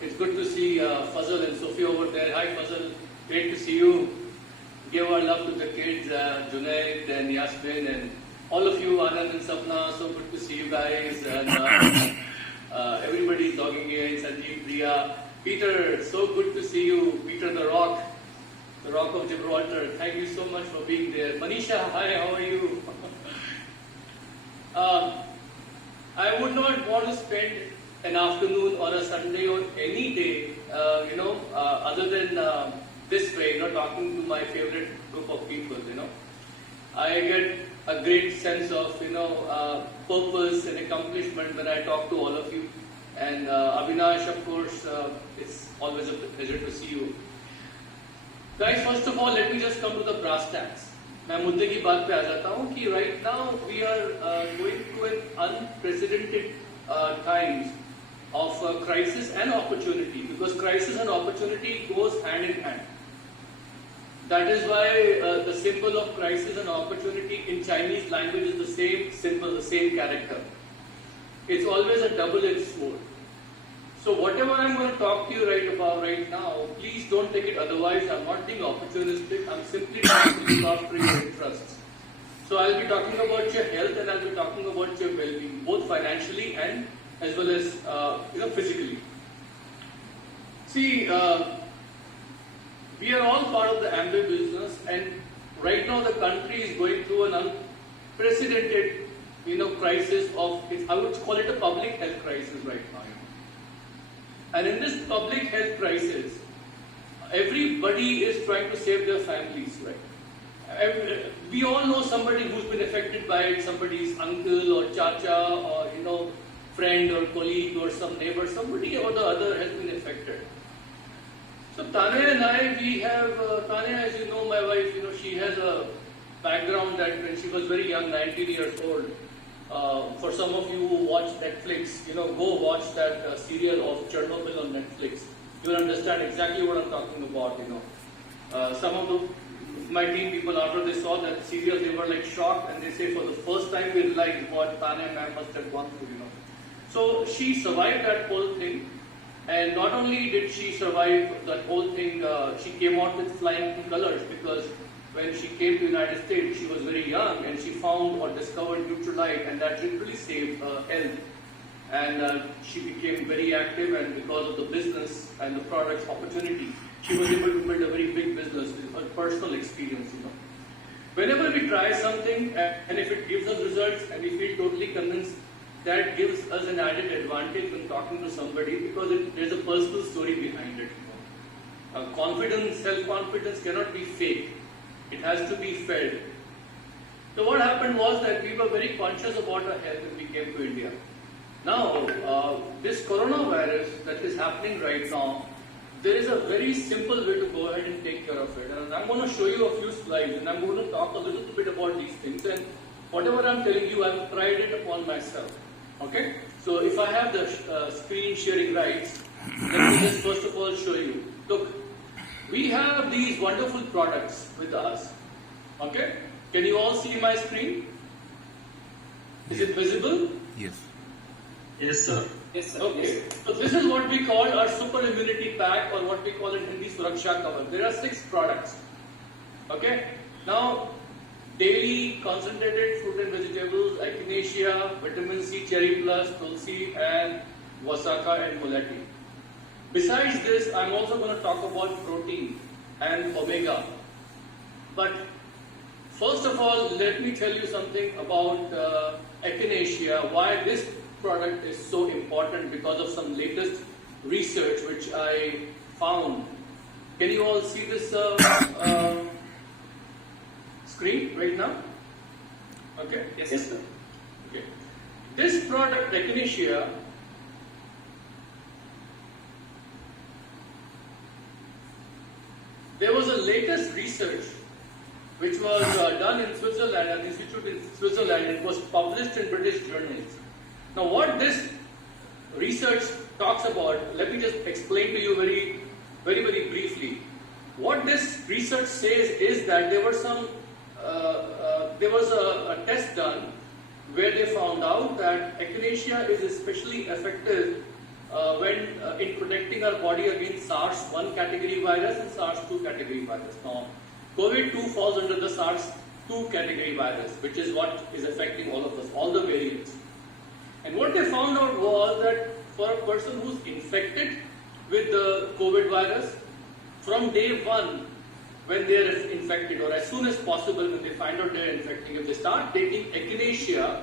It's good to see Fazal and Sophie over there. Hi Fazal, great to see you. Give our love to the kids, Junaid and Yasmin and all of you, Anand and Sapna. So good to see you guys. And everybody's logging in, Sanjeev, Priya. Peter, so good to see you. Peter the Rock of Gibraltar. Thank you so much for being there. Manisha, hi, how are you? I would not want to spend an afternoon or a Sunday or any day, other than this way, talking to my favorite group of people, I get a great sense of, purpose and accomplishment when I talk to all of you. And Avinash, of course, it's always a pleasure to see you. Guys, first of all, let me just come to the brass tacks. मैं मुद्दे की बात पे आ जाता हूँ कि right now we are going through an unprecedented times of crisis and opportunity, because crisis and opportunity goes hand in hand. That is why the symbol of crisis and opportunity in Chinese language is the same symbol, the same character. It's always a double-edged sword. So whatever I'm going to talk to you about right now, please don't take it otherwise. I'm not being opportunistic. I'm simply trying to look after your interests. So I'll be talking about your health and I'll be talking about your well-being, both financially and as well as physically. See, we are all part of the Amway business, and right now the country is going through an unprecedented, crisis of, I would call it a public health crisis right now. And in this public health crisis, everybody is trying to save their families, right? We all know somebody who's been affected by it, somebody's uncle or chacha or, friend or colleague or some neighbor, somebody or the other has been affected. So Tanya and I, we have, Tanya, as you know, my wife, she has a background that when she was very young, 19 years old, for some of you who watch Netflix, go watch that serial of Chernobyl on Netflix. You'll understand exactly what I'm talking about, Some of my team people, after they saw that serial, they were like shocked, and they say for the first time we realized what Tanya and I must have gone through, So she survived that whole thing, and not only did she survive that whole thing, she came out with flying colors, because when she came to the United States, she was very young and she found or discovered Nutrilite, and that literally saved her health. And she became very active, and because of the business and the product's opportunity, she was able to build a very big business with her personal experience. Whenever we try something and if it gives us results and we feel totally convinced, that gives us an added advantage when talking to somebody, because there's a personal story behind it. Confidence, self-confidence cannot be fake. It has to be felt. So what happened was that we were very conscious about our health when we came to India. Now, this coronavirus that is happening right now, there is a very simple way to go ahead and take care of it. And I'm going to show you a few slides, and I'm going to talk a little bit about these things. And whatever I'm telling you, I've tried it upon myself. Okay? So if I have the screen sharing rights, let me just first of all show you. Look, we have these wonderful products with us. Okay? Can you all see my screen? Is it visible? Yes. Yes, sir. Yes, sir. Okay. So this is what we call our super immunity pack, or what we call in Hindi Suraksha Cover. There are 6 products. Okay? Now, daily concentrated fruit and vegetables, echinacea, vitamin C, cherry plus, tulsi, and vasaka and mulati. Besides this, I'm also going to talk about protein and omega. But first of all, let me tell you something about echinacea, why this product is so important, because of some latest research which I found. Can you all see this screen right now? Okay? Yes, sir. Okay. This product, echinacea, there was a latest research which was done in Switzerland, an institute in Switzerland. It was published in British journals. Now what this research talks about, let me just explain to you very briefly. What this research says is that there was a test done where they found out that echinacea is especially effective when in protecting our body against SARS-1 category virus and SARS-2 category virus. Now, COVID-2 falls under the SARS-2 category virus, which is what is affecting all of us, all the variants. And what they found out was that for a person who's infected with the COVID virus, from day one, when they are infected, or as soon as possible when they find out they are infecting, if they start taking echinacea,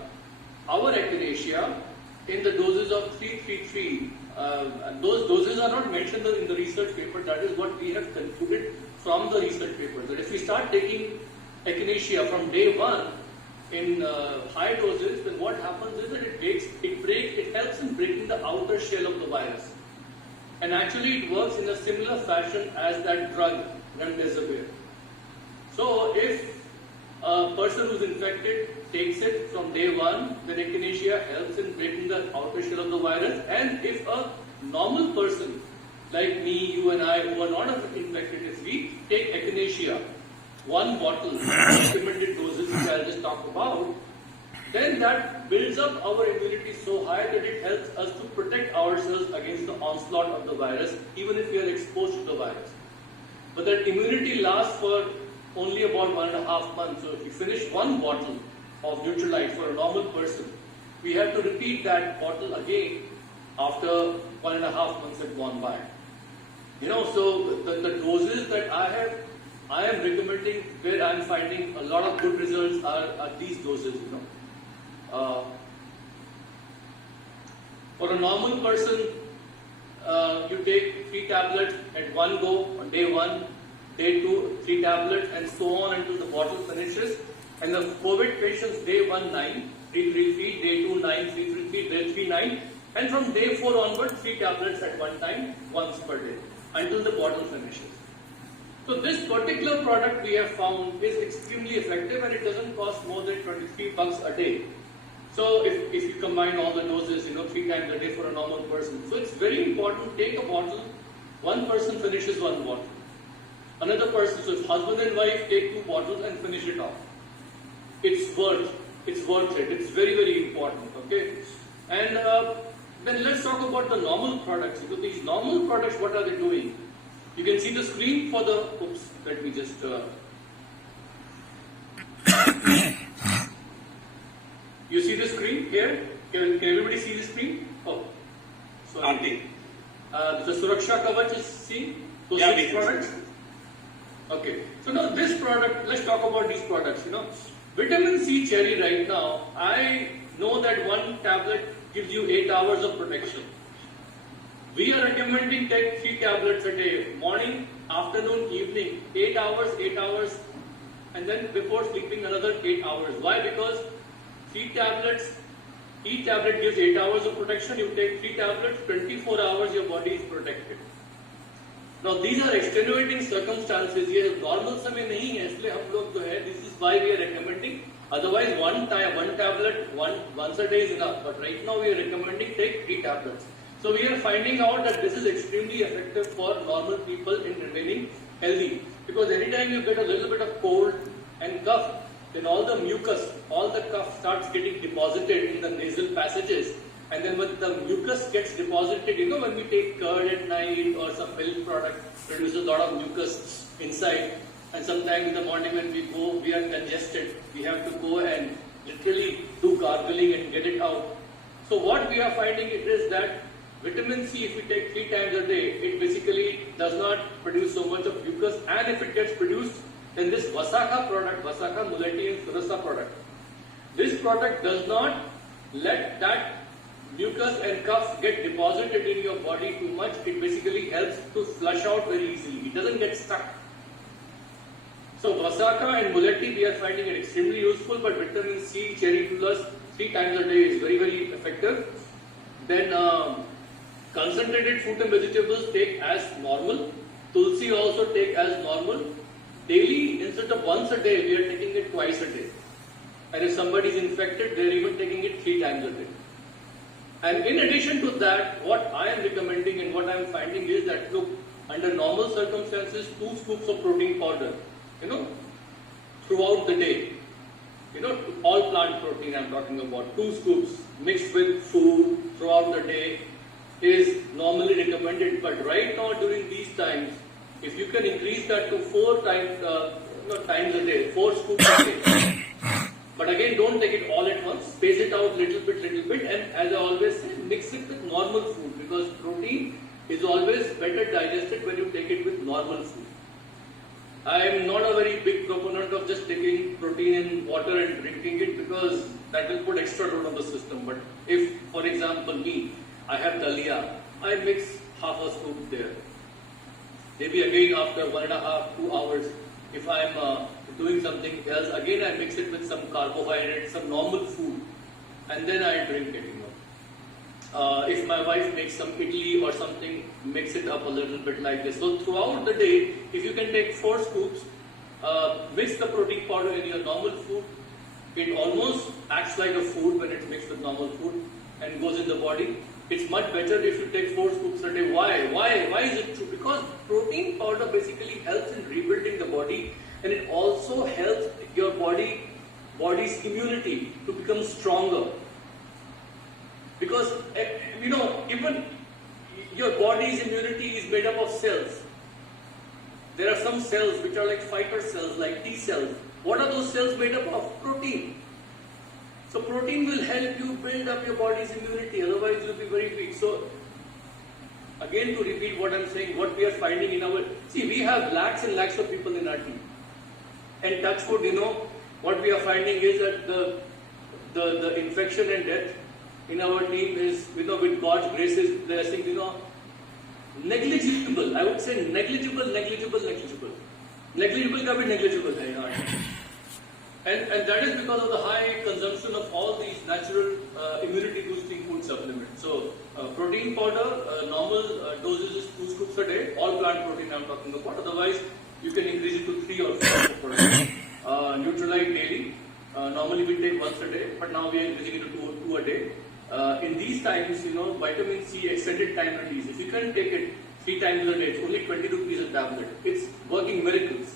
our echinacea, in the doses of 333, those doses are not mentioned in the research paper. That is what we have concluded from the research paper. That if we start taking echinacea from day one in high doses, then what happens is that it helps in breaking the outer shell of the virus. And actually it works in a similar fashion as that drug, remdesivir. So if a person who's infected takes it from day one, then echinacea helps in breaking the outer shell of the virus. And if a normal person like me, you and I, who are not infected, if we take echinacea, one bottle, recommended doses, which I'll just talk about, then that builds up our immunity so high that it helps us to protect ourselves against the onslaught of the virus, even if we are exposed to the virus. But that immunity lasts for only about 1.5 months. So if you finish one bottle of Neutralite for a normal person, we have to repeat that bottle again after 1.5 months have gone by. So the doses that I am recommending, where I am finding a lot of good results are these doses, For a normal person, you take 3 tablets at one go on day 1, day 2, 3 tablets, and so on until the bottle finishes. And the COVID patients, day 1, 9, 333, day 2, 9, 333, day 3, 9, and from day 4 onward, 3 tablets at one time, once per day, until the bottle finishes. So this particular product we have found is extremely effective, and it doesn't cost more than 23 bucks a day. So if you combine all the doses, 3 times a day for a normal person. So it's very important, take a bottle, one person finishes one bottle. Another person, so if husband and wife take 2 bottles and finish it off. It's worth it. It's very, very important, okay? And then let's talk about the normal products. These normal products, what are they doing? You can see the screen for the, let me just, you see the screen here? Can everybody see the screen? Oh, sorry. The Suraksha Kavach is seen? Those 6 products? Okay. So now this product, let's talk about these products, Vitamin C cherry right now, I know that one tablet gives you 8 hours of protection. We are recommending take 3 tablets a day, morning, afternoon, evening, 8 hours, and then before sleeping another 8 hours. Why? Because 3 tablets, each tablet gives 8 hours of protection. You take 3 tablets, 24 hours your body is protected. Now these are extenuating circumstances. ये normal समय नहीं है, इसलिए हम लोग जो है, this is why we are recommending. Otherwise, one tablet once a day is enough. But right now we are recommending take 3 tablets. So we are finding out that this is extremely effective for normal people in remaining healthy. Because anytime you get a little bit of cold and cough, then all the mucus, all the cough starts getting deposited in the nasal passages. And then when the mucus gets deposited, when we take curd at night or some milk product, produces a lot of mucus inside. And sometimes in the morning when we go, we are congested. We have to go and literally do gargling and get it out. So what we are finding is that vitamin C, if we take 3 times a day, it basically does not produce so much of mucus. And if it gets produced, then this Vasaka product, Vasaka, Muleti and Surasa product, this product does not let that mucus and cough get deposited in your body too much. It basically helps to flush out very easily. It doesn't get stuck. So Vasaka and Muleti, we are finding it extremely useful, but vitamin C, Cherry Plus, 3 times a day is very, very effective. Then concentrated fruit and vegetables take as normal. Tulsi also take as normal. Daily, instead of once a day, we are taking it twice a day. And if somebody is infected, they are even taking it 3 times a day. And in addition to that, what I am recommending and what I am finding is that, look, under normal circumstances, 2 scoops of protein powder, throughout the day. All plant protein I am talking about, 2 scoops mixed with food throughout the day is normally recommended. But right now during these times, if you can increase that to 4 times, times a day, 4 scoops a day. But again, don't take it all at once. Space it out little bit, and as I always say, mix it with normal food, because protein is always better digested when you take it with normal food. I am not a very big proponent of just taking protein in water and drinking it, because that will put extra load on the system. But if, for example, me, I have dalia, I mix half a scoop there. Maybe again after 1.5 to 2 hours, if I am doing something else, again I mix it with some carbohydrate, some normal food, and then I drink it. If my wife makes some idli or something, mix it up a little bit like this. So throughout the day, if you can take 4 scoops, mix the protein powder in your normal food. It almost acts like a food when it's mixed with normal food and goes in the body. It's much better if you take 4 scoops a day. Why is it true? Because protein powder basically helps in rebuilding the body, and it also helps your body's immunity to become stronger. Because even your body's immunity is made up of cells. There are some cells which are like fighter cells, like T cells. What are those cells made up of? Protein. So protein will help you build up your body's immunity, otherwise you'll be very weak. So again, to repeat what I'm saying, what we are finding in our... See, we have lakhs and lakhs of people in our team. And touch wood, what we are finding is that the infection and death in our team is, with God's grace, blessing, negligible. I would say negligible. Negligible का भी negligible है यहाँ. And that is because of the high consumption of all these natural immunity boosting food supplements. So protein powder, normal doses is 2 scoops a day, all plant protein I'm talking about. Otherwise, you can increase it to 3 or 4 products. Neutralite daily. Normally we take once a day, but now we are increasing it to 2 a day. In these times, vitamin C extended time release. If you can take it 3 times a day, it's only 20 rupees a tablet. It's working miracles.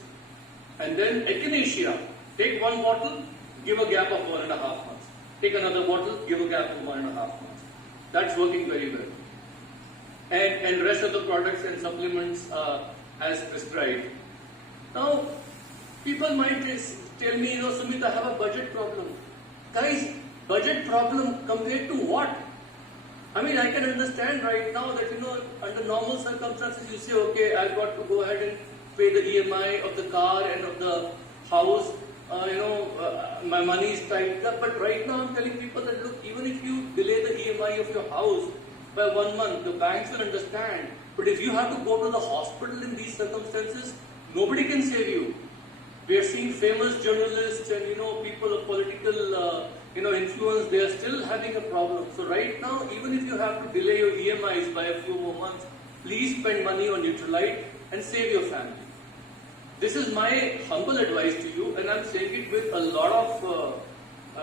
And then echinacea. Take 1 bottle, give a gap of 1.5 months. Take another bottle, give a gap of 1.5 months. That's working very well. And rest of the products and supplements as prescribed. Now, people might tell me, Sumit, I have a budget problem. Guys, budget problem compared to what? I mean, I can understand right now that, under normal circumstances, you say, okay, I've got to go ahead and pay the EMI of the car and of the house. My money is tight up. But right now, I'm telling people that, look, even if you delay the EMI of your house by 1 month, the banks will understand. But if you have to go to the hospital in these circumstances, nobody can save you. We are seeing famous journalists and, people of political, influence, they are still having a problem. So right now, even if you have to delay your EMIs by a few more months, please spend money on Neutralite and save your family. This is my humble advice to you, and I'm saying it with a lot of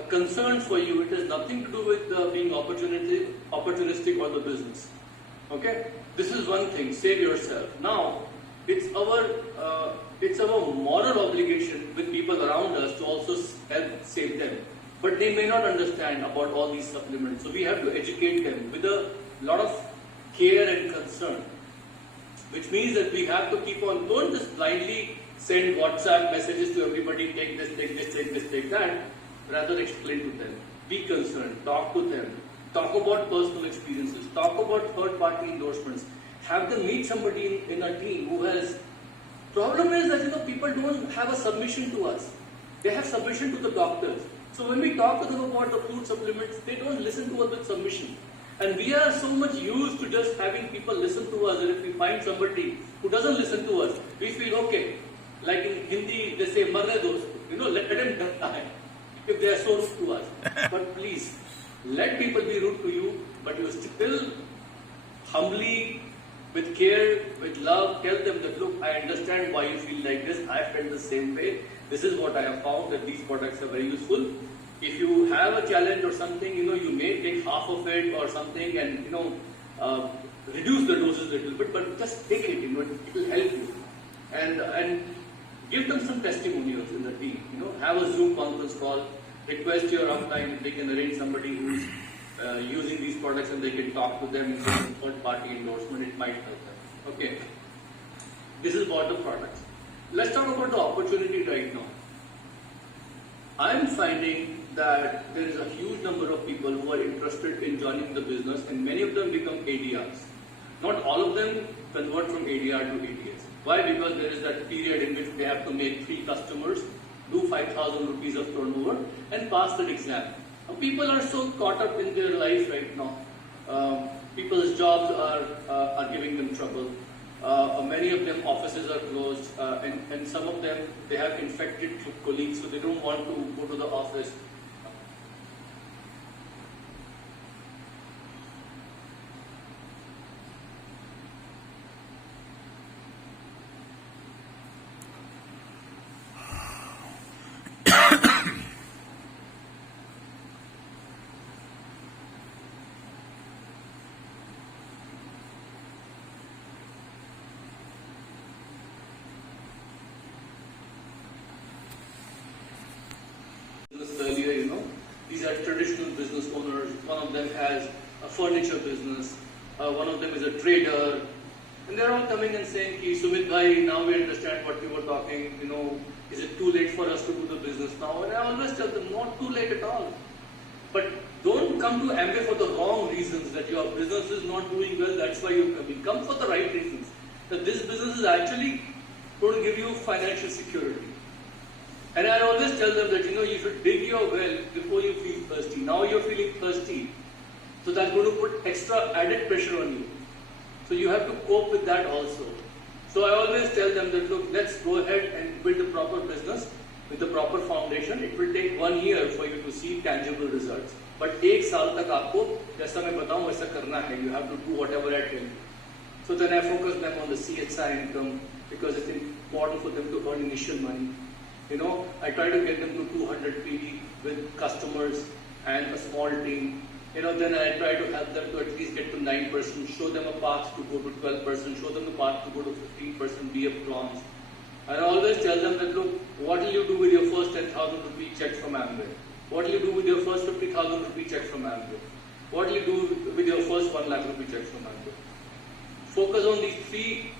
concern for you. It has nothing to do with being opportunistic or the business. Okay? This is one thing, save yourself. Now, it's our moral obligation with people around us to also help save them. But they may not understand about all these supplements. So we have to educate them with a lot of care and concern. Which means that we have to keep on, don't just blindly send WhatsApp messages to everybody, take this, take this, take this, take that. Rather explain to them. Be concerned. Talk to them. Talk about personal experiences. Talk about third-party endorsements. Have them meet somebody in a team who has... Problem is that, people don't have a submission to us. They have submission to the doctors. So when we talk to them about the food supplements, they don't listen to us with submission. And we are so much used to just having people listen to us, and if we find somebody who doesn't listen to us, we feel okay. Like in Hindi, they say, marne dosto. Let them die if they are so rude to us. But please, let people be rude to you, but you still humbly, with care, with love, tell them that, look, I understand why you feel like this. I felt the same way. This is what I have found, that these products are very useful. If you have a challenge or something, you may take half of it or something and, reduce the doses a little bit, but just take it, it will help you. And give them some testimonials in the team, have a Zoom conference call, request your upline if they can arrange somebody who is using these products and they can talk to them in third-party endorsement, it might help them. Okay, this is about the products. Let's talk about the opportunity right now. I'm finding that there is a huge number of people who are interested in joining the business, and many of them become ADRs. Not all of them convert from ADR to ADS. Why? Because there is that period in which they have to make 3 customers, do 5,000 rupees of turnover, and pass that exam. Now, people are so caught up in their life right now. People's jobs are giving them trouble. Many of them offices are closed, and some of them they have infected colleagues, so they don't want to go to the office. Earlier, these are traditional business owners. One of them has a furniture business. One of them is a trader. And they're all coming and saying, Ki, Sumit bhai, now we understand what you were talking. Is it too late for us to do the business now? And I always tell them, not too late at all. But don't come to Amway for the wrong reasons, that your business is not doing well, that's why you're coming. Come for the right reasons. That this business is actually going to give you financial security. And I always tell them that, you should dig your well before you feel thirsty. Now you're feeling thirsty, so that's going to put extra added pressure on you. So you have to cope with that also. So I always tell them that, look, let's go ahead and build a proper business with the proper foundation. It will take 1 year for you to see tangible results. But 1 साल तक आपको, जैसा मैं बताऊं वैसा करना है. You have to do whatever I tell you. So then I focus them on the CSI income, because it's important for them to earn initial money. I try to get them to 200 PV with customers and a small team. Then I try to help them to at least get to 9%, show them a path to go to 12%, show them a path to go to 15% BF bronze. And I always tell them that, look, what will you do with your first 10,000 rupee check from Amway? What will you do with your first 50,000 rupee check from Amway? What will you do with your first 1 lakh rupee check from Amway? Focus on these 3,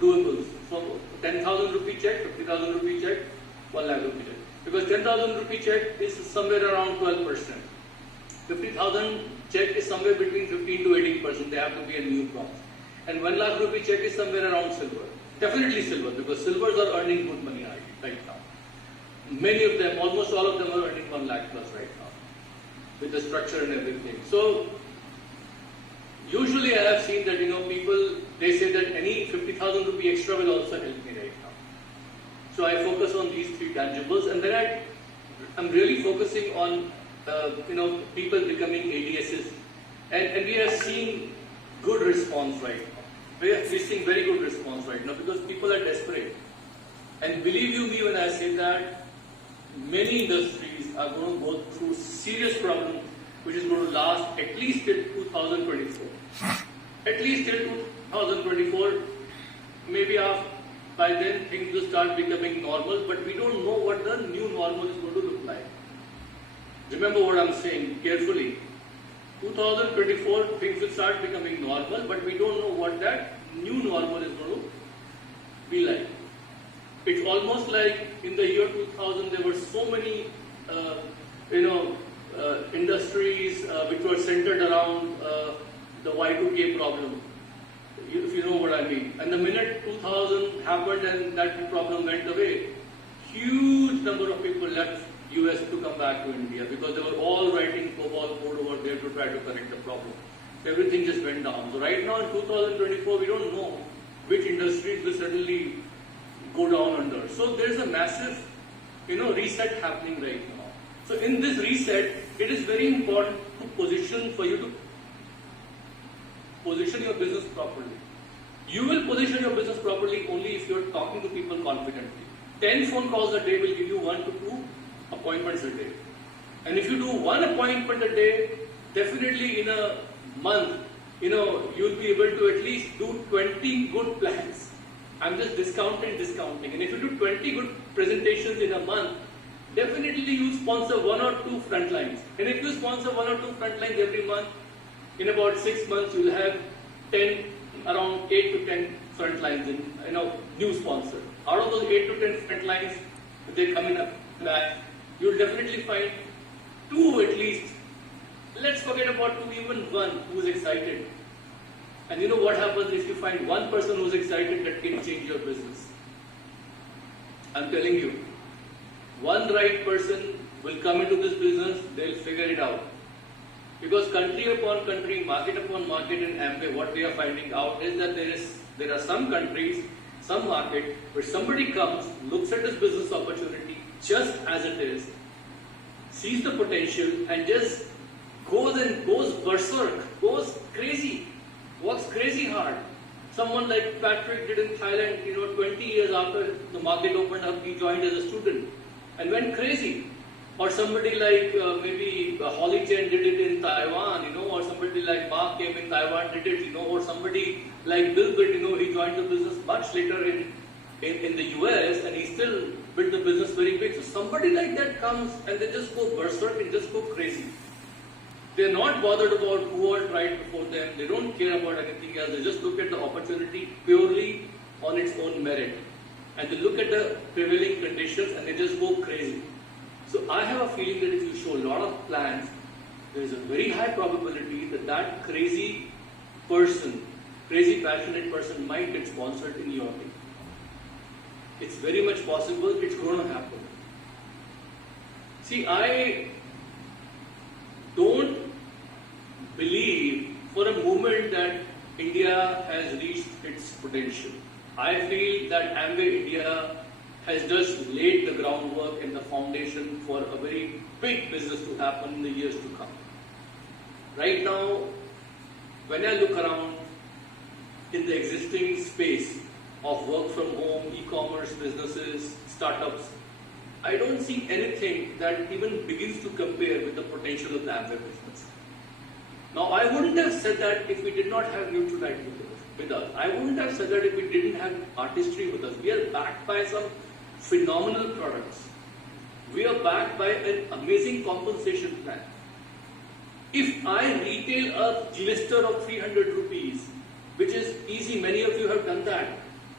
doables. So 10,000 rupee check, 50,000 rupee check, 1 lakh rupee check. Because 10,000 rupee check is somewhere around 12%. 50,000 check is somewhere between 15 to 18%. They have to be a new bronze. And 1 lakh rupee check is somewhere around silver. Definitely silver, because silvers are earning good money right now. Many of them, almost all of them are earning 1 lakh plus right now, with the structure and everything. So usually I have seen that, people, they say that any 50,000 rupee extra will also help me right now. So I focus on these 3 tangibles, and then I'm really focusing on, people becoming ADSs. And we are seeing good response right now. We are seeing very good response right now, because people are desperate. And believe you me when I say that, many industries are going to go through serious problems, which is going to last at least till 2024. At least till 2024, maybe by then things will start becoming normal, but we don't know what the new normal is going to look like. Remember what I'm saying carefully. 2024, things will start becoming normal, but we don't know what that new normal is going to be like. It's almost like in the year 2000, there were so many, industries which were centered around the Y2K problem, if you know what I mean. And the minute 2000 happened and that problem went away, huge number of people left US to come back to India, because they were all writing COBOL code over there to try to correct the problem. So everything just went down. So right now in 2024, we don't know which industries will suddenly go down under. So there is a massive, reset happening right now. So in this reset, it is very important to position your business properly. You will position your business properly only if you are talking to people confidently. 10 phone calls a day will give you 1 to 2 appointments a day. And if you do 1 appointment a day, definitely in a month, you'll be able to at least do 20 good plans. I'm just discounting. And if you do 20 good presentations in a month, definitely you sponsor 1 or 2 front lines. And if you sponsor 1 or 2 front lines every month, in about 6 months you'll have 10, around 8 to 10 front lines in, new sponsors. Out of those 8 to 10 front lines, if they come in a batch, you'll definitely find 2 at least. Let's forget about 2, even 1 who's excited. And you know what happens if you find 1 person who's excited, that can change your business. I'm telling you, one right person will come into this business, they'll figure it out. Because country upon country, market upon market in Amway, what we are finding out is that there are some countries, some market, where somebody comes, looks at this business opportunity just as it is, sees the potential, and just goes berserk, goes crazy, works crazy hard. Someone like Patrick did in Thailand, 20 years after the market opened up, he joined as a student and went crazy. Or somebody like maybe Holly Chen did it in Taiwan, or somebody like Mark came in Taiwan, did it, or somebody like Bill Bitt, he joined the business much later in the US, and he still built the business very big. So somebody like that comes and they just go berserk and just go crazy. They're not bothered about who all tried before them. They don't care about anything else. They just look at the opportunity purely on its own merit. And they look at the prevailing conditions and they just go crazy. So I have a feeling that if you show a lot of plans, there is a very high probability that crazy person, crazy passionate person might get sponsored in your team. It's very much possible. It's going to happen. See, I don't believe for a moment that India has reached its potential. I feel that Amway India has just laid the groundwork and the foundation for a very big business to happen in the years to come. Right now, when I look around in the existing space of work from home, e-commerce businesses, startups, I don't see anything that even begins to compare with the potential of the Amway business. Now, I wouldn't have said that if we did not have Nutralite with us. I wouldn't have said that if we didn't have Artistry with us. We are backed by some phenomenal products. We are backed by an amazing compensation plan. If I retail a glister of 300 rupees, which is easy, many of you have done that,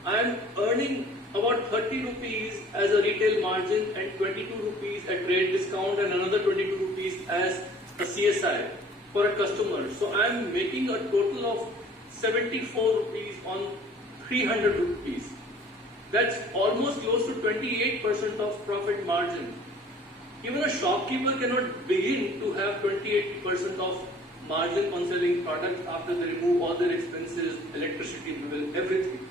I am earning about 30 rupees as a retail margin and 22 rupees at trade discount and another 22 rupees as a CSI for a customer. So I am making a total of 74 rupees on 300 rupees. That's almost close to 28% of profit margin. Even a shopkeeper cannot begin to have 28% of margin on selling products after they remove all their expenses, electricity bill, everything,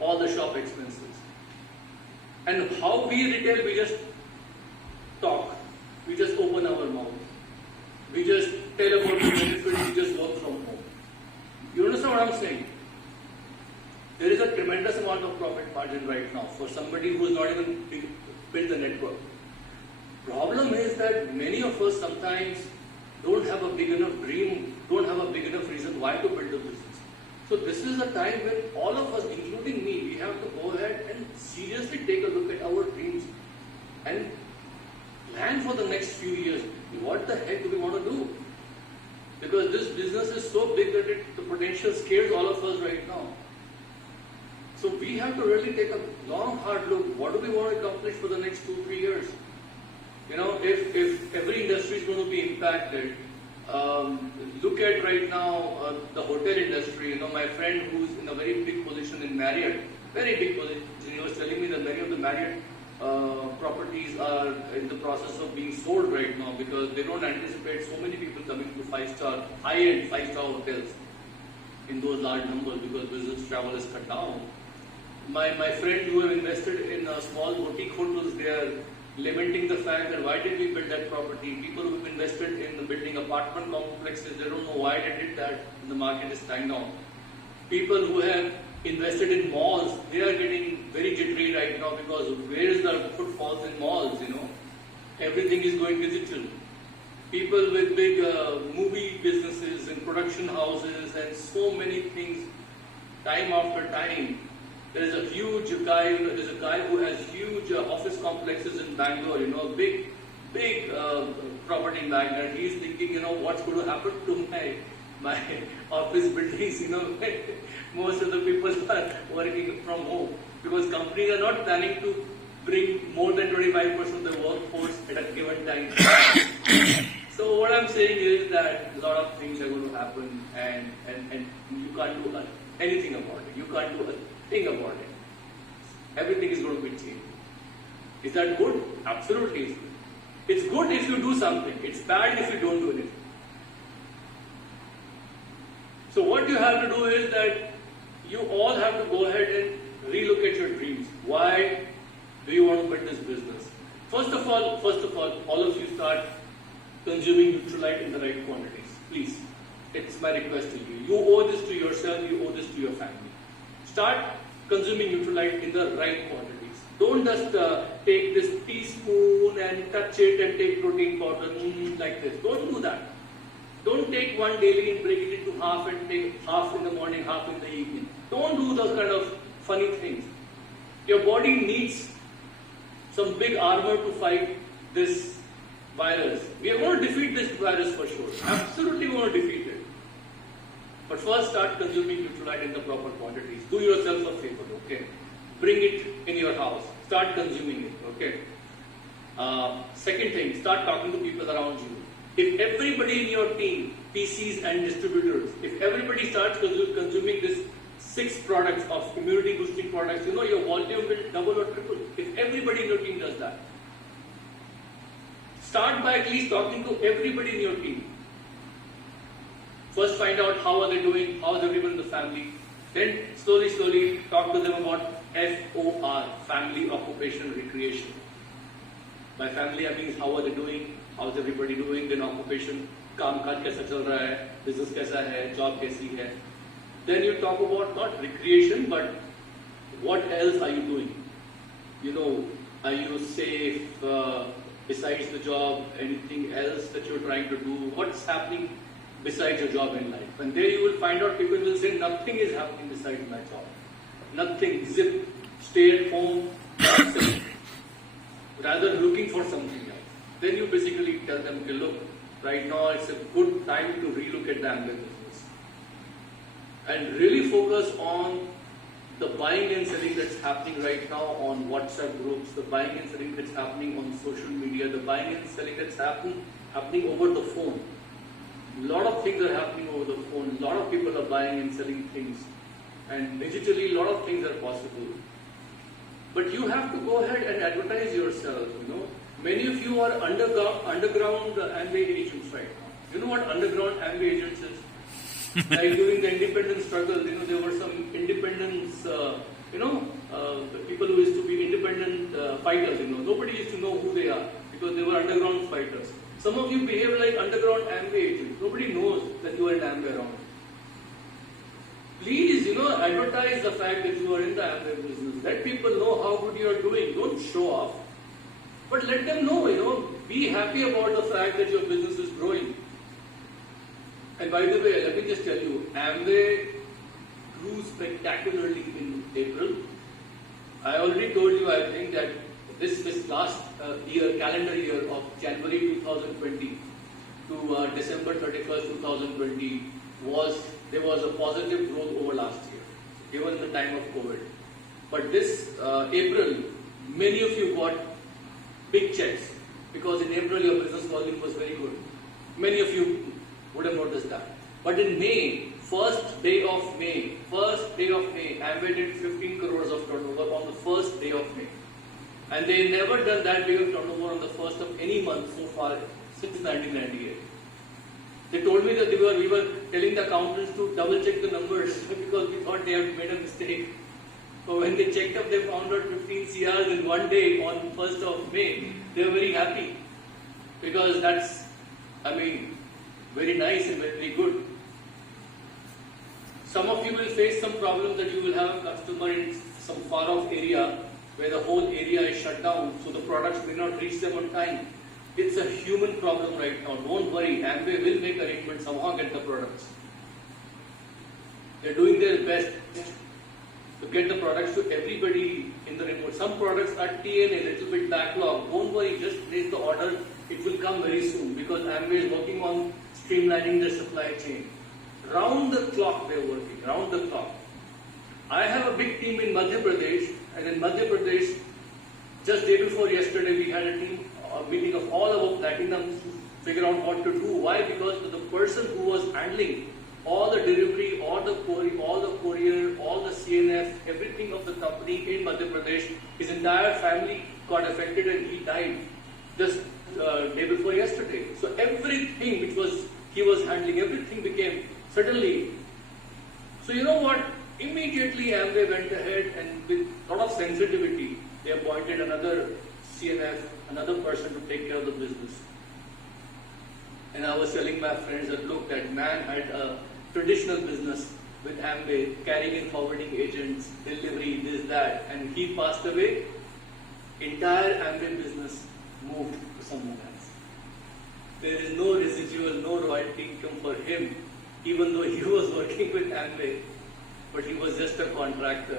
all the shop expenses. And how we retail, we just talk, we just open our mouth, we just tell about the benefits, we just work from home. You understand what I'm saying? There is a tremendous amount of profit margin right now for somebody who has not even built the network. Problem is that many of us sometimes don't have a big enough dream, don't have a big enough reason why to build a business. So this is a time when all of us, including me, we have to go ahead and seriously take a look at our dreams and plan for the next few years. What the heck do we want to do? Because this business is so big that the potential scares all of us right now. So we have to really take a long, hard look. What do we want to accomplish for the next 2-3 years? If every industry is going to be impacted, look at right now the hotel industry. My friend who's in a very big position in Marriott, very big position, he was telling me that many of the Marriott properties are in the process of being sold right now because they don't anticipate so many people coming to high-end 5-star hotels in those large numbers because business travel is cut down. My friend who have invested in small boutique hotels, they are lamenting the fact that why did we build that property? People who have invested in building apartment complexes, they don't know why they did that. The market is dying down. People who have invested in malls, they are getting very jittery right now because where is the footfalls in malls, Everything is going digital. People with big movie businesses and production houses and so many things, time after time, There's a huge guy, there's a guy who has huge office complexes in Bangalore, big property in Bangalore. He's thinking, what's going to happen to my office buildings, most of the people are working from home because companies are not planning to bring more than 25% of the workforce at a given time. So what I'm saying is that a lot of things are going to happen and you can't do anything about it. You can't do a thing about it. Everything is going to be changed. Is that good? Absolutely it's good. It's good if you do something. It's bad if you don't do anything. So what you have to do is that you all have to go ahead and relook at your dreams. Why do you want to build this business? First of all of you start consuming Nutralite in the right quantities. Please. It's my request to you. You owe this to yourself, you owe this to your family. Start consuming Nutralite in the right quantities. Don't just take this teaspoon and touch it and take protein powder like this. Don't do that. Don't take one daily and break it into half and take half in the morning, half in the evening. Don't do those kind of funny things. Your body needs some big armor to fight this virus. We are going to defeat this virus for sure. Absolutely going to defeat it. But first start consuming Nutralite in the proper quantities. Do yourself a favor, okay? Bring it in your house. Start consuming it, okay? Second thing, start talking to people around you. If everybody in your team, PCs and distributors, if everybody starts consuming this 6 products of immunity boosting products, your volume will double or triple. If everybody in your team does that. Start by at least talking to everybody in your team. First find out how are they doing, how is everyone in the family. Then slowly talk to them about FOR, family, occupation, recreation. By family I mean how are they doing, how is everybody doing, then occupation, काम काज कैसा चल रहा है, business कैसा है, job कैसी है. Then you talk about not recreation but what else are you doing? Are you safe, besides the job, anything else that you're trying to do, what's happening besides your job in life. And there you will find out people will say nothing is happening besides my job. Nothing, zip, stay at home, rather looking for something else. Then you basically tell them, okay, look, right now it's a good time to relook at the Amway business. And really focus on the buying and selling that's happening right now on WhatsApp groups, the buying and selling that's happening on social media, the buying and selling that's happening over the phone. A lot of things are happening over the phone. A lot of people are buying and selling things. And digitally, a lot of things are possible. But you have to go ahead and advertise yourself, Many of you are underground Amway agents right now. You know what underground Amway agents is? Like during the independence struggle, there were some independence, the people who used to be independent fighters, Nobody used to know who they are because they were underground fighters. Some of you behave like underground Amway agents. Nobody knows that you are in Amway around. Please, advertise the fact that you are in the Amway business. Let people know how good you are doing. Don't show off. But let them know, be happy about the fact that your business is growing. And by the way, let me just tell you, Amway grew spectacularly in April. I already told you, I think, that this last calendar year of January 2020 to December 31st, 2020 there was a positive growth over last year, given the time of COVID. But this April, many of you got big checks because in April your business volume was very good. Many of you would have noticed that. But in May, first day of May, Amway did 15 crores of turnover on the first day of May. And they never done that big of turnover on the first of any month so far since 1998. They told me that we were telling the accountants to double check the numbers because we thought they had made a mistake. So when they checked up, they found out 15 CRs in one day on 1st of May. They were very happy because that's, very nice and very good. Some of you will face some problems that you will have a customer in some far off area where the whole area is shut down, so the products may not reach them on time. It's a human problem right now. Don't worry, Amway will make arrangements, somehow get the products. They're doing their best. to get the products to everybody in the remote. Some products are TNA, little bit backlog. Don't worry, just place the order. It will come very soon because Amway is working on streamlining the supply chain. Round the clock they're working, round the clock. I have a big team in Madhya Pradesh, and in Madhya Pradesh, just day before yesterday, we had a team meeting of all our platinums to figure out what to do. Why? Because the person who was handling all the delivery, all the courier, all the CNF, everything of the company in Madhya Pradesh, his entire family got affected and he died just day before yesterday. So everything which was he was handling, everything became suddenly. So you know what? Immediately Amway went ahead and with a lot of sensitivity, they appointed another CNF, another person to take care of the business. And I was telling my friends that look, that man had a traditional business with Amway, carrying and forwarding agents, delivery, this, that, and he passed away. Entire Amway business moved to someone else. There is no residual, no royalty income for him, even though he was working with Amway, but he was just a contractor.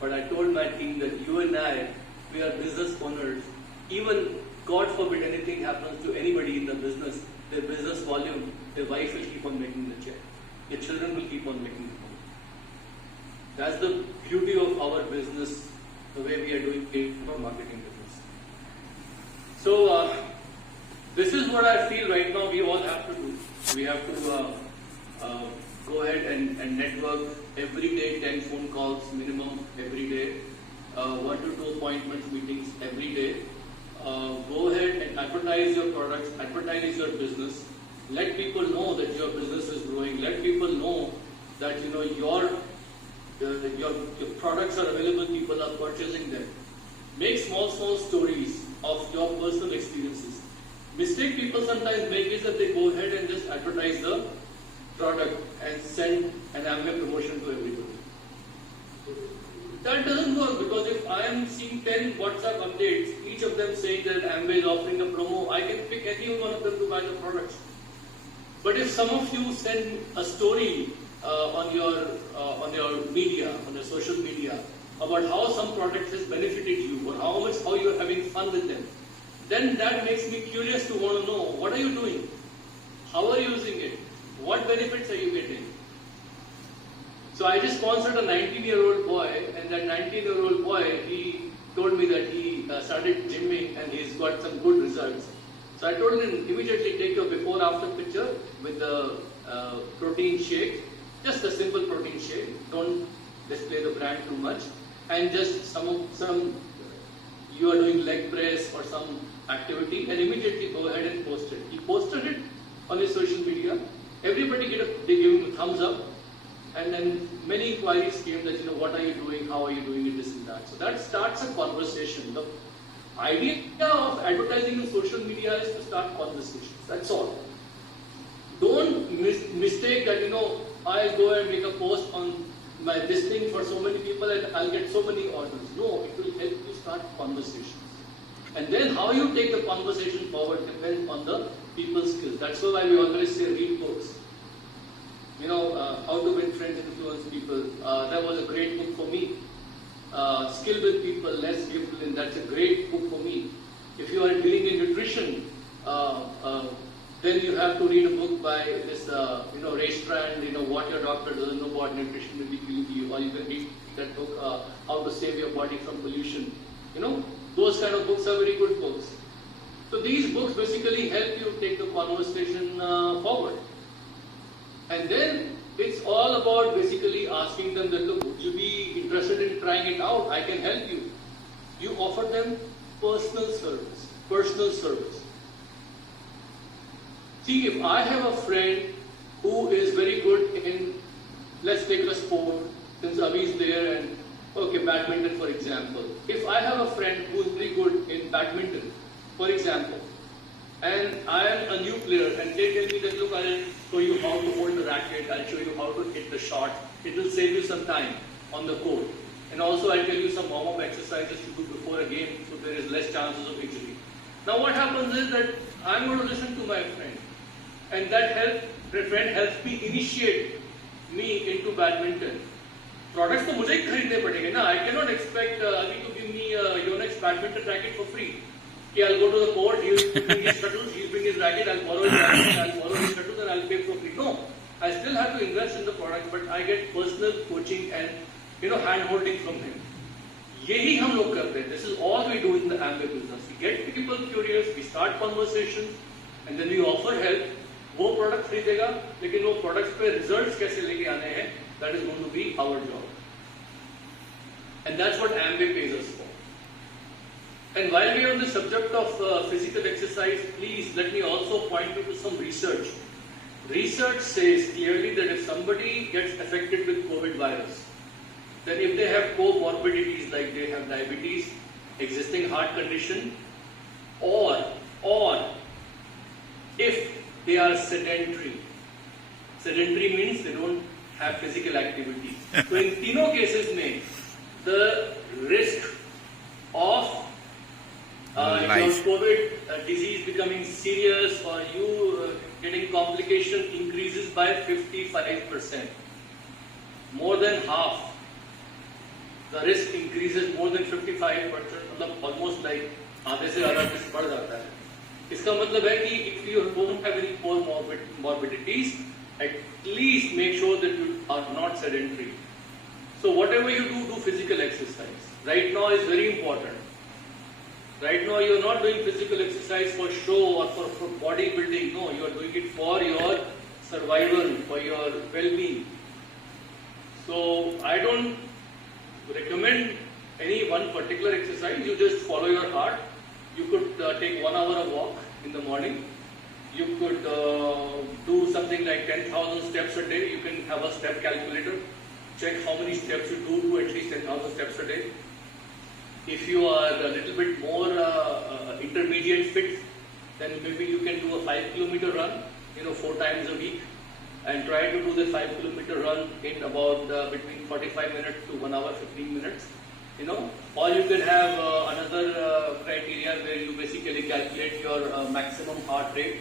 But I told my team that you and I, we are business owners. Even, God forbid, anything happens to anybody in the business, their business volume, their wife will keep on making the check. Their children will keep on making the money. That's the beauty of our business, the way we are doing our marketing business. So, this is what I feel right now we all have to do. We have to go ahead and network every day, 10 phone calls minimum every day, 1 to 2 appointment meetings every day. Go ahead and advertise your products, advertise your business. Let people know that your business is growing. Let people know that your products are available. People are purchasing them. Make small stories of your personal experiences. Mistake people sometimes make is that they go ahead and just advertise the product and send an Amway promotion to everybody. That doesn't work because if I am seeing 10 WhatsApp updates, each of them saying that Amway is offering a promo, I can pick any one of them to buy the products. But if some of you send a story on your media, on your social media, about how some product has benefited you or how you are having fun with them, then that makes me curious to want to know what are you doing, how are you using it, what benefits are you getting. So I just sponsored a 19-year-old boy, and that 19-year-old boy, he told me that he started gymming and he's got some good results. So I told him immediately take your before-after picture with the protein shake, just a simple protein shake. Don't display the brand too much, and just some you are doing leg press or some activity, and immediately go ahead and post it. He posted it on his social media. Everybody they gave him a thumbs up. And then many inquiries came that, what are you doing, how are you doing it, this and that. So that starts a conversation. The idea of advertising in social media is to start conversations. That's all. Don't mistake that, I'll go and make a post on this thing for so many people and I'll get so many orders. No, it will help you start conversations. And then how you take the conversation forward depends on the people's skills. That's why we always say read books. How to Win Friends and Influence People. That was a great book for me. Skill with People, Less Discipline. That's a great book for me. If you are dealing in nutrition, then you have to read a book by this, Ray Strand. What your doctor doesn't know about nutrition will be killing you. Or you can read that book, How to Save Your Body from Pollution. Those kind of books are very good books. So these books basically help you take the conversation forward. And then it's all about basically asking them that, look, would you be interested in trying it out? I can help you. You offer them personal service. See, if I have a friend who is very good in, let's take a sport, since Avi is there, and badminton for example. If I have a friend who is very good in badminton, for example, and I am a new player, and they tell me that, look, I'll show you how to hold the racket, I'll show you how to hit the shot. It will save you some time on the court. And also I'll tell you some warm-up exercises to do before a game, so there is less chances of injury. Now what happens is that I'm going to listen to my friend, and that friend helps me initiate me into badminton. Products तो मुझे ही खरीदने पड़ेंगे ना. I cannot expect Avi to give me Yonex badminton racket for free. कि I'll go to the court, he'll bring his shuttles, he'll bring his racket, I'll borrow his racket, I'll borrow his shuttles, and I'll pay for free. No, I still have to invest in the product, but I get personal coaching and hand holding from him. यही हम लोग करते हैं. This is all we do in the Amway business. We get people curious, we start conversations, and then we offer help. वो product खरीदेगा, लेकिन वो products पे रिजल्ट्स कैसे लेके आने हैं, that is going to be our job. And that's what Amway pays us for. And while we are on the subject of physical exercise, please let me also point you to some research. Research says clearly that if somebody gets affected with COVID virus, then if they have comorbidities like they have diabetes, existing heart condition, or if they are sedentary. Sedentary means they don't have physical activity. So in तीनों cases में the risk of your COVID disease becoming serious or you getting complication increases by 55%. More than half. The risk increases more than 55%. मतलब almost like आधे से ज़्यादा risk बढ़ जाता है. इसका मतलब है कि if you don't have any comorbidities, at least make sure that you are not sedentary. So whatever you do, do physical exercise. Right now is very important. Right now you are not doing physical exercise for show or for bodybuilding. No, you are doing it for your survival, for your well-being. So I don't recommend any one particular exercise. You just follow your heart. You could take 1 hour of walk in the morning. You could do something like 10,000 steps a day. You can have a step calculator. Check how many steps you do at least 10,000 steps a day. If you are a little bit more intermediate fit, then maybe you can do a 5-kilometer run, 4 times a week, and try to do the 5-kilometer run in about between 45 minutes to 1 hour 15 minutes. Or you can have another criteria where you basically calculate your maximum heart rate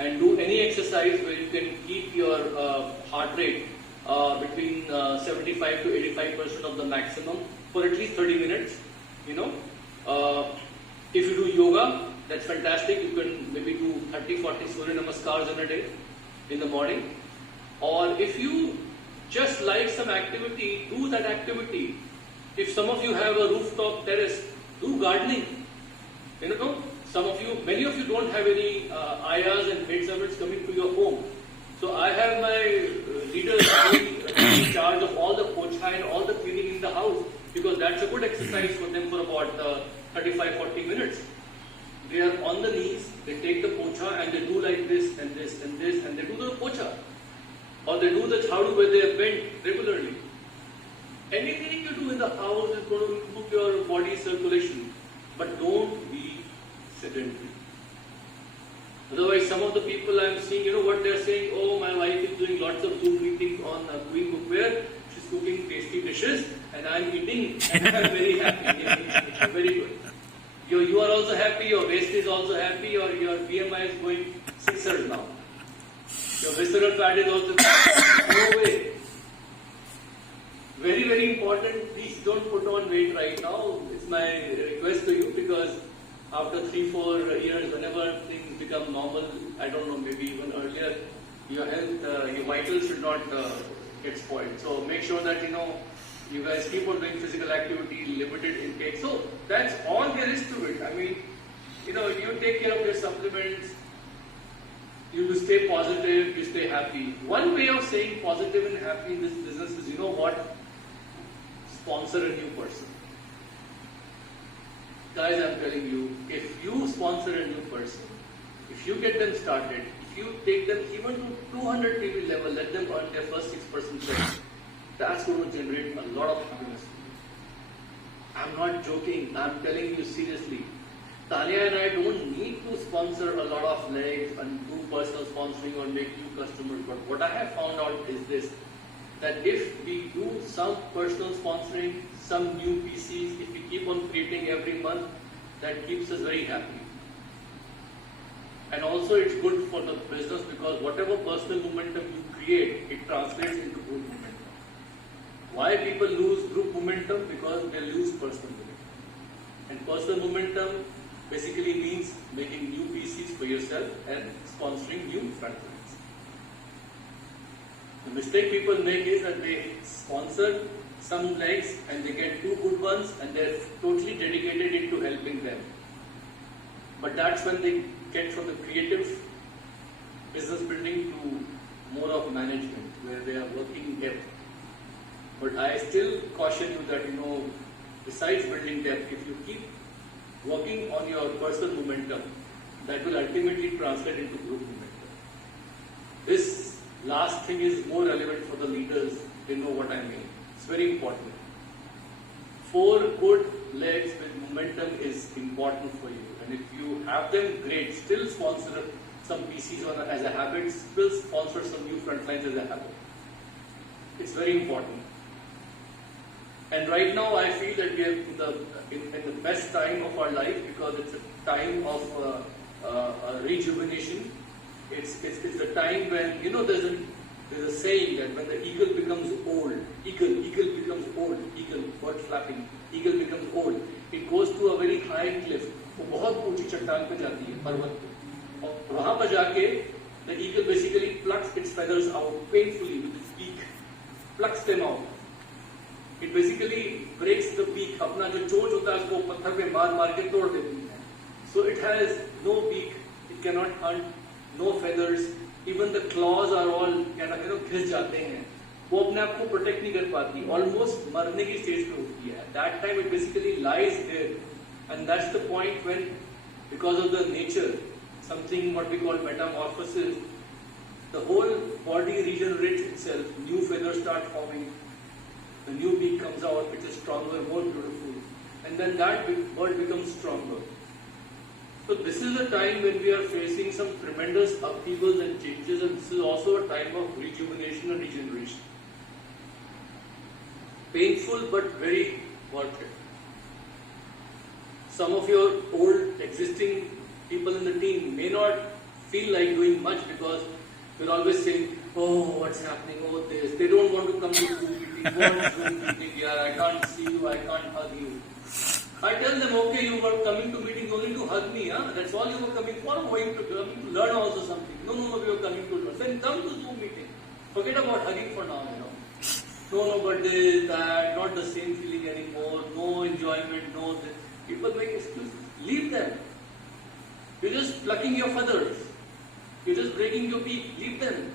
and do any exercise where you can keep your heart rate between 75 to 85% of the maximum for at least 30 minutes. If you do yoga, that's fantastic. You can maybe do 30-40 Surya Namaskars in a day in the morning. Or if you just like some activity, do that activity. If some of you have a rooftop terrace, do gardening. Many of you don't have any ayahs and maidservants coming to your home. So I have my leaders in charge of all the pocha and all the cleaning in the house, because that's a good exercise for them for about 35-40 minutes. They are on the knees, they take the pocha and they do like this and this and this, and they do the pocha. Or they do the jhadu where they are bent regularly. Anything you do in the house is going to improve your body circulation, but don't be sedentary. Otherwise, some of the people I'm seeing, what they're saying, oh, my wife is doing lots of Zoom meetings on cooking cookware, she's cooking tasty dishes, and I'm eating, and I'm very happy. Yeah, very good. You are also happy, your waist is also happy, or your BMI is going 600 now. Your visceral fat is also no way. Very, very important, please don't put on weight right now. It's my request to you, because after 3-4 years, whenever things become normal, I don't know, maybe even earlier, your health, your vitals should not get spoiled. So make sure that, you guys keep on doing physical activity, limited intake. So that's all there is to it. I mean, you take care of your supplements, you stay positive, you stay happy. One way of saying positive and happy in this business is, sponsor a new person. Guys, I'm telling you, if you sponsor a new person, if you get them started, if you take them even to 200 PV level, let them earn their first 6% check, that's going to generate a lot of happiness. I'm not joking, I'm telling you seriously. Tanya and I don't need to sponsor a lot of legs and do personal sponsoring or make new customers, but what I have found out is this, that if we do some personal sponsoring, some new PCs, if we keep on creating every month, that keeps us very happy. And also it's good for the business, because whatever personal momentum you create, it translates into good momentum. Why people lose group momentum? Because they lose personal momentum. And personal momentum basically means making new PCs for yourself and sponsoring new frontlines. The mistake people make is that they sponsor some legs and they get two good ones and they're totally dedicated into helping them. But that's when they get from the creative business building to more of management, where they are working in depth. But I still caution you that, besides building depth, if you keep working on your personal momentum, that will ultimately translate into group momentum. This last thing is more relevant for the leaders. They know what I mean. It's very important. 4 good legs with momentum is important for you. And if you have them, great. Still sponsor some PCs as a habit. Still sponsor some new frontlines as a habit. It's very important. And right now, I feel that we are in the best time of our life, because it's a time of rejuvenation. It's the time when, there's a saying that when the eagle becomes old, eagle becomes old, bird flapping, eagle becomes old. It goes to a very high cliff. वो बहुत ऊंची चट्टान पे जाती है, पर्वत पे, और वहां पर जाके the eagle basically plucks its feathers out painfully with its beak, plucks them out. It basically breaks the beak. अपना जो चोंच होता है उसको पत्थर पे मार के तोड़ देती है. So it has no beak, it cannot hunt, no feathers, even the claws are all घिस जाते हैं. वो अपने आप को प्रोटेक्ट नहीं कर पाती, ऑलमोस्ट मरने की स्टेज पे होती है. That time it basically lies there, and that's the point when, because of the nature, something what we call metamorphosis, the whole body regenerates itself, new feathers start forming, the new beak comes out, which is stronger, more beautiful, and then that bird becomes stronger. So this is a time when we are facing some tremendous upheavals and changes, and this is also a time of rejuvenation and regeneration. Painful but very worth it. Some of your old existing people in the team may not feel like doing much because we're always saying, oh, what's happening, oh this. They don't want to come to Zoom meeting, want Zoom meeting, yeah, I can't see you, I can't hug you. I tell them, okay, you were coming to meetings only to hug me, huh? That's all you were coming for, or coming to learn also something. No, we were coming to learn. Then come to Zoom meeting. Forget about hugging for now, No, but this, that, not the same feeling anymore, no enjoyment, no this. People make excuses. Leave them. You're just plucking your feathers. You're just breaking your beak. Leave them.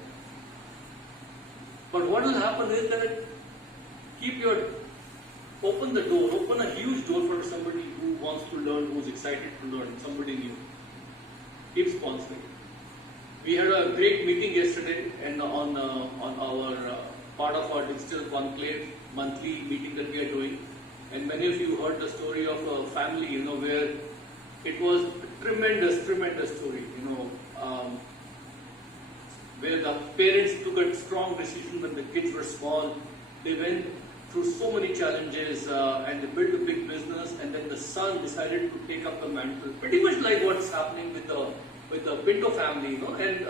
But what will happen is that open the door, open a huge door for somebody who wants to learn, who's excited to learn, somebody new. Keep sponsoring. We had a great meeting yesterday and on our part of our digital conclave monthly meeting that we are doing. And many of you heard the story of a family, where it was a tremendous story, where the parents took a strong decision when the kids were small. They went through so many challenges and they built a big business, and then the son decided to take up the mantle. Pretty much like what's happening with the Pinto family, And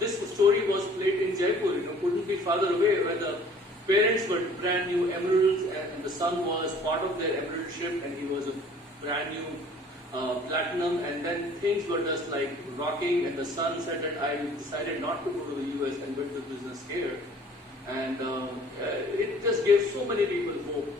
this story was played in Jaipur, couldn't be farther away, where the parents were brand new emeralds, and the son was part of their emeraldship, and he was a brand new platinum, and then things were just like rocking, and the son said that I decided not to go to the US and build the business here. And it just gave so many people hope.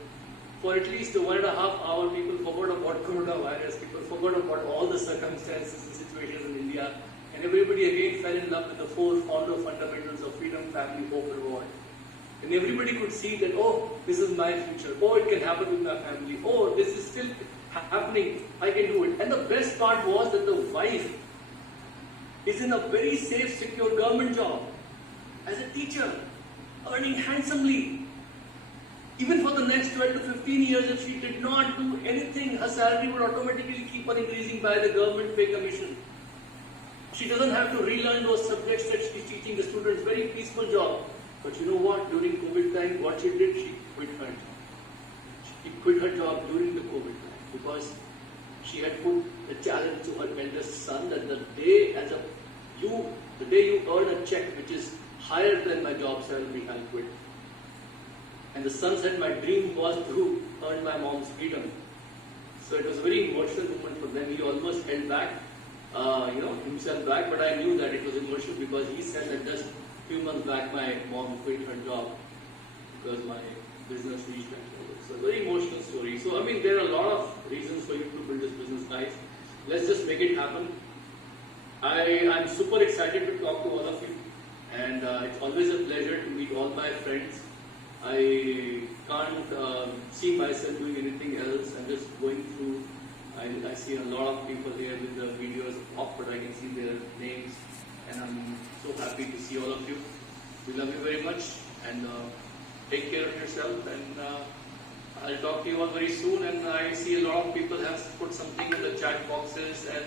For at least 1.5 hours, people forgot about coronavirus, people forgot about all the circumstances and situations in India, and everybody again fell in love with the 4 founder fundamentals of freedom, family, hope, reward. And everybody could see that, oh, this is my future. Oh, it can happen with my family. Oh, this is still happening. I can do it. And the best part was that the wife is in a very safe, secure government job as a teacher, earning handsomely. Even for the next 12 to 15 years, if she did not do anything, her salary would automatically keep on increasing by the government pay commission. She doesn't have to relearn those subjects that she's teaching the students. Very peaceful job. But you know what? During COVID time, what she did, she quit her job. She quit her job during the COVID time because she had put the challenge to her eldest son that the day you earn a check which is higher than my job salary, I'll quit. And the son said, my dream was to earn my mom's freedom. So it was a very emotional moment for them. He almost held back, himself back, but I knew that it was emotional because he said that just a few months back my mom quit her job because my business reached that level. So a very emotional story. So I mean, there are a lot of reasons for you to build this business, guys. Let's just make it happen. I'm super excited to talk to all of you, and it's always a pleasure to meet all my friends. I can't see myself doing anything else. I'm just going through. I see a lot of people here with the videos off, but I can see their names, and I'm so happy to see all of you. We love you very much, and take care of yourself. And I'll talk to you all very soon. And I see a lot of people have put something in the chat boxes and.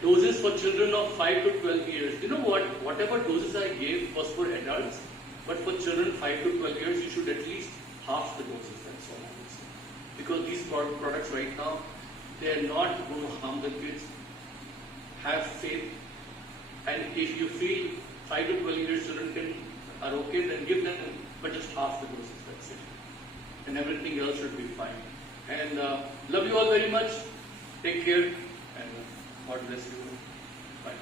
Doses for children of 5 to 12 years. You know what? Whatever doses I gave was for adults, but for children 5 to 12 years, you should at least half the doses. That's all I would say. Because these products right now, they are not going to harm the kids. Have faith, and if you feel 5 to 12 years children are okay, then give them, but just half the doses. That's it, and everything else should be fine. And love you all very much. Take care. God bless you. Bye.